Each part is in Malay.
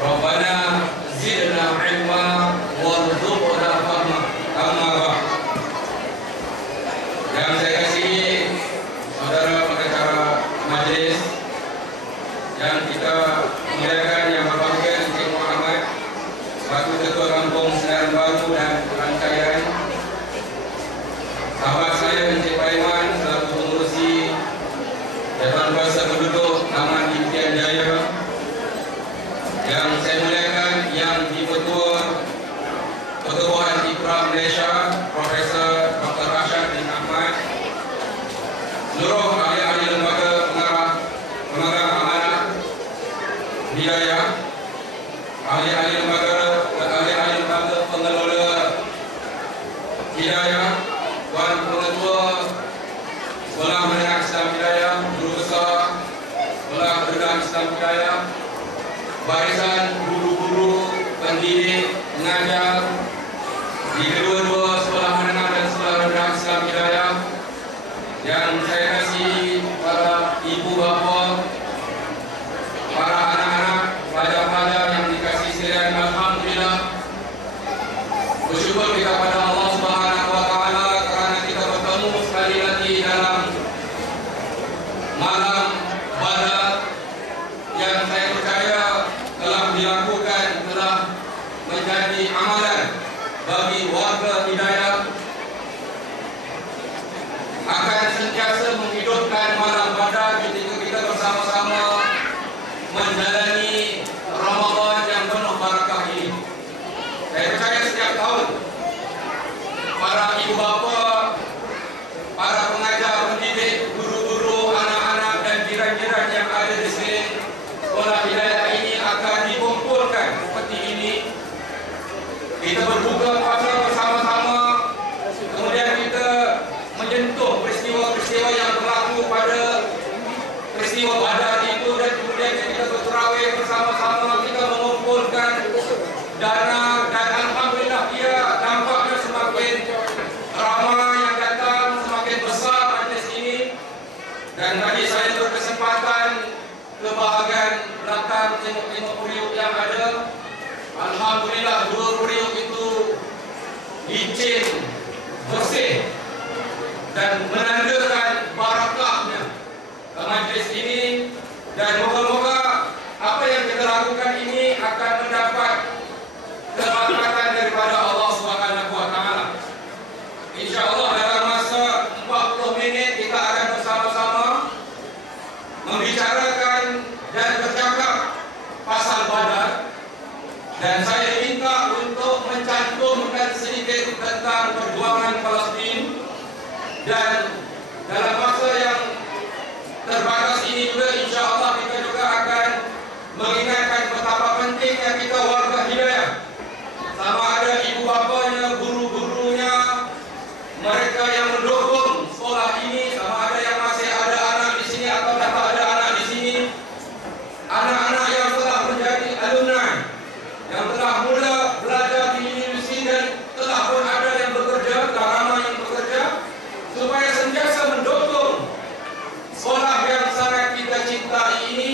Rabbana zidna ilma warzuqna fahma. Amma ba'd. Yang saya kasihi saudara pengacara majlis yang kita muliakan, yang berbahagia Encik Muhammad selaku Ketua Kampung Sedaran Baru dan Rangkaian, sahabat saya Encik Paiman selaku pengurusi Jabatan Kuasa Penduduk Taman Impian Jaya, yang saya muliakan Yang di-Ketua Pertubuhan Iqra Malaysia Profesor Dr. Rashad bin Ahmad, seluruh ahli-ahli lembaga pemegang amanah wilayah, ahli-ahli lembaga pengelola wilayah, Tuan Pengetua Sekolah Menengah Islam Hidayah, Guru Besar Sekolah Menengah Islam Hidayah, barisan guru-guru, pendidik, pengajar di kedua-dua Sekolah Menengah dan Sekolah Rendah Islam Hidayah, yang saya kasihi para ibu bapa, para anak-anak, pelajar-pelajar yang dikasihi sekalian. Alhamdulillah, bersyukur kita pada Allah Subhanahu wa taala kerana kita bertemu sekali lagi dalam malam Badar yang saya percaya telah dilakukan, telah menjadi amalan bagi warga Hidayah, akan sentiasa menghidupkan malam Badar ketika kita bersama-sama menjalani Ramadan yang penuh barakah ini. Saya percaya setiap tahun para ibu bapa, para pengajar, pendidik, guru-guru, anak-anak dan jiran-jiran yang ada di sini Sekolah Hidayah ini akan dikumpulkan seperti ini. Kita berbuka puasa bersama-sama, kemudian kita menyentuh peristiwa-peristiwa yang berlaku pada peristiwa Badar itu, dan kemudian kita berterawih bersama-sama, kita mengumpulkan dana, dan alhamdulillah dia nampaknya semakin ramai yang datang, semakin besar majlis ini. Dan tadi saya berkesempatan ke bahagian belakang tengok-tengok periuk yang ada. Alhamdulillah, dua periuk itu licin, bersih dan menandakan barakahnya majlis ini. Dan moga-moga apa yang kita lakukan ini akan mendapat keberkatan daripada Allah Subhanahu wa taala. InsyaAllah dalam masa 40 minit kita akan bersama-sama membicarakan dan bercakap pasal Badar. Dan saya minta untuk mencantumkan sedikit tentang perjuangan Palestin. Dan dalam masa yang terbatas ini juga, insya-Allah kita juga akan mengingatkan betapa pentingnya kita warga Hidayah, sama ada ibu bapanya, guru-gurunya, mereka yang mendukung sekolah ini, sama ada yang masih ada anak di sini atau dah tak ada anak di sini, anak-anak yang telah menjadi alumni, yang telah mula belajar di universiti dan telah pun ada yang bekerja, telah ramai yang bekerja, supaya sentiasa mendukung sekolah yang sangat kita cintai ini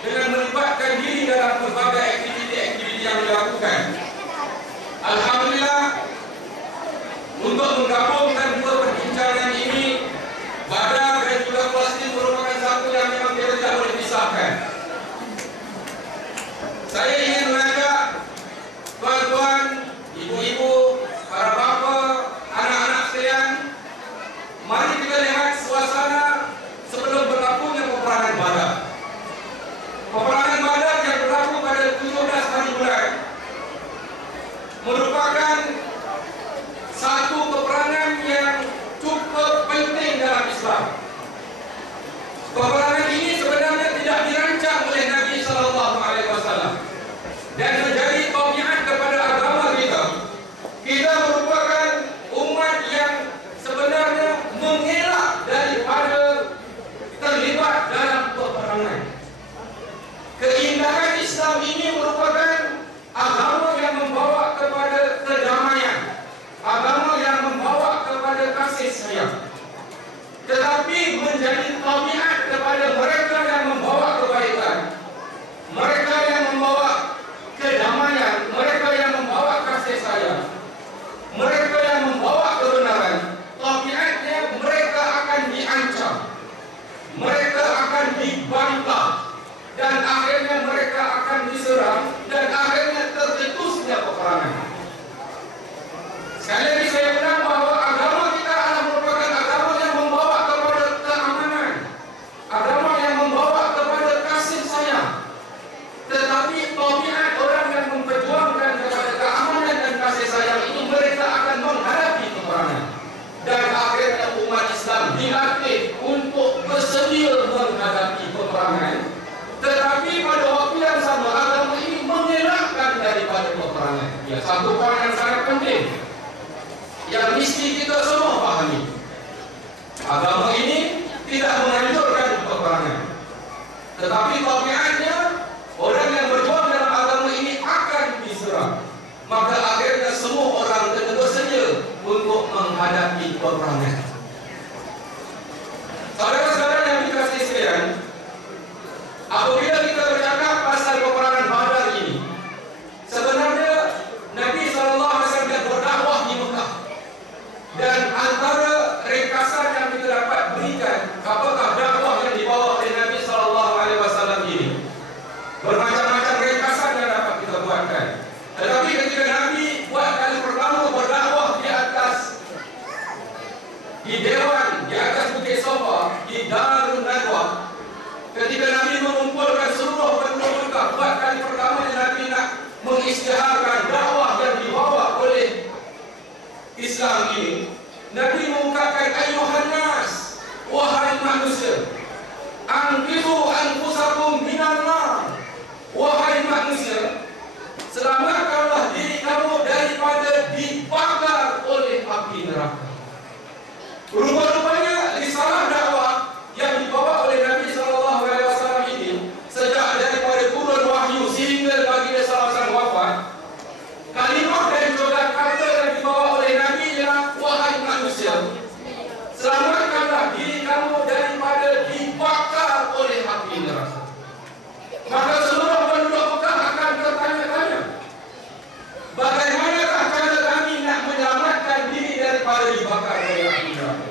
dengan melibatkan diri dalam berbagai aktiviti-aktiviti yang dilakukan. Alhamdulillah, untuk menggabungkan dua perbincangan ini, Badar dan juga Palestin merupakan satu yang memang kita tidak boleh pisahkan. Saya ingin mengajak tuan-tuan, ibu-ibu, para bapa, anak-anak sekalian, mari kita lihat suasana sebelum berlakunya peperangan Badar. Peperangan Badar yang berlaku pada 17 hari bulan merupakan satu peperangan yang cukup penting dalam Islam. Peperangan ini sebenarnya tidak dirancang oleh Nabi SAW dan menjadi tabiat kepada agama kita. Kita merupakan umat yang sebenarnya mengelak daripada terlibat dalam peperangan. Keindahan Islam ini merupakan agama yang membawa kepada kedamaian, agama yang membawa kepada kasih sayang. Tetapi menjadi tabiat kepada mereka yang membawa kebaikan, mereka yang membawa diserang dan akhirnya tercetusnya peperangan. Sekali lagi saya bilang bahawa agama kita adalah merupakan agama yang membawa kepada keamanan, agama yang membawa kepada kasih sayang. Tetapi tabiat orang yang memperjuangkan kepada keamanan dan kasih sayang itu, mereka akan menghadapi peperangan. Dan akhirnya umat Islam dilatih untuk bersedia menghadapi peperangan. Tetapi pada waktu yang sama, agama ini mengelakkan daripada peperangan. Ya, satu poin yang sangat penting yang mesti kita semua pahami. Agama ini tidak menganjurkan peperangan. Tetapi tabiatnya, orang yang berjuang dalam agama ini akan diserang. Maka akhirnya semua orang kena bersedia untuk menghadapi peperangan. Saudara-saudara yang dikasihi sekalian, apabila kita bercakap pasal peperangan Badar ini, sebenarnya Nabi SAW berdakwah di Mekah. Dan antara ringkasan yang kita dapat berikan, apakah dakwah yang dibawa oleh Nabi SAW ini, bermacam-macam ringkasan yang dapat kita buatkan. Tetapi ketika Nabi buat kali pertama berdakwah di Dewan, di atas Bukit Sofa, di Darun Nadwa, ketika Nabi mengumpulkan seluruh penduduk Mekah, buat kali pertama Nabi nak mengisytiharkan dakwah yang dibawa oleh Islam ini, Nabi mengungkapkan, ayuhan nas, wahai manusia, anqidhu anfusakum minan nar, wahai manusia, selamatkanlah diri kamu daripada dibakar oleh api neraka. Rupa-rupanya risalah dakwah yang dibawa oleh Nabi SAW ini, sejak daripada turun wahyu sehingga baginda SAW wafat, kalimah dan juga kata yang dibawa oleh Nabi ialah, wahai manusia, selamatkanlah diri kamu daripada dibakar oleh api neraka. Maka seluruh penduduk Mekah akan bertanya-tanya, bagaimanakah cara kami nak menyelamatkan diri daripada dibakar oleh api neraka?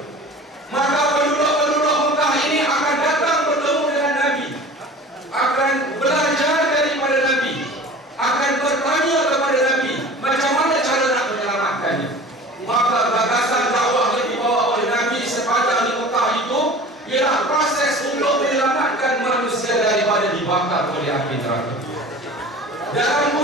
Maka penduduk-penduduk Mekah ini akan datang bertemu dengan Nabi, akan belajar daripada Nabi, akan bertanya kepada Nabi macam mana cara nak menyelamatkannya. Maka gagasan dakwah yang dibawa oleh Nabi sepanjang di Mekah itu ialah proses untuk menyelamatkan manusia daripada dibakar oleh api neraka. Dalam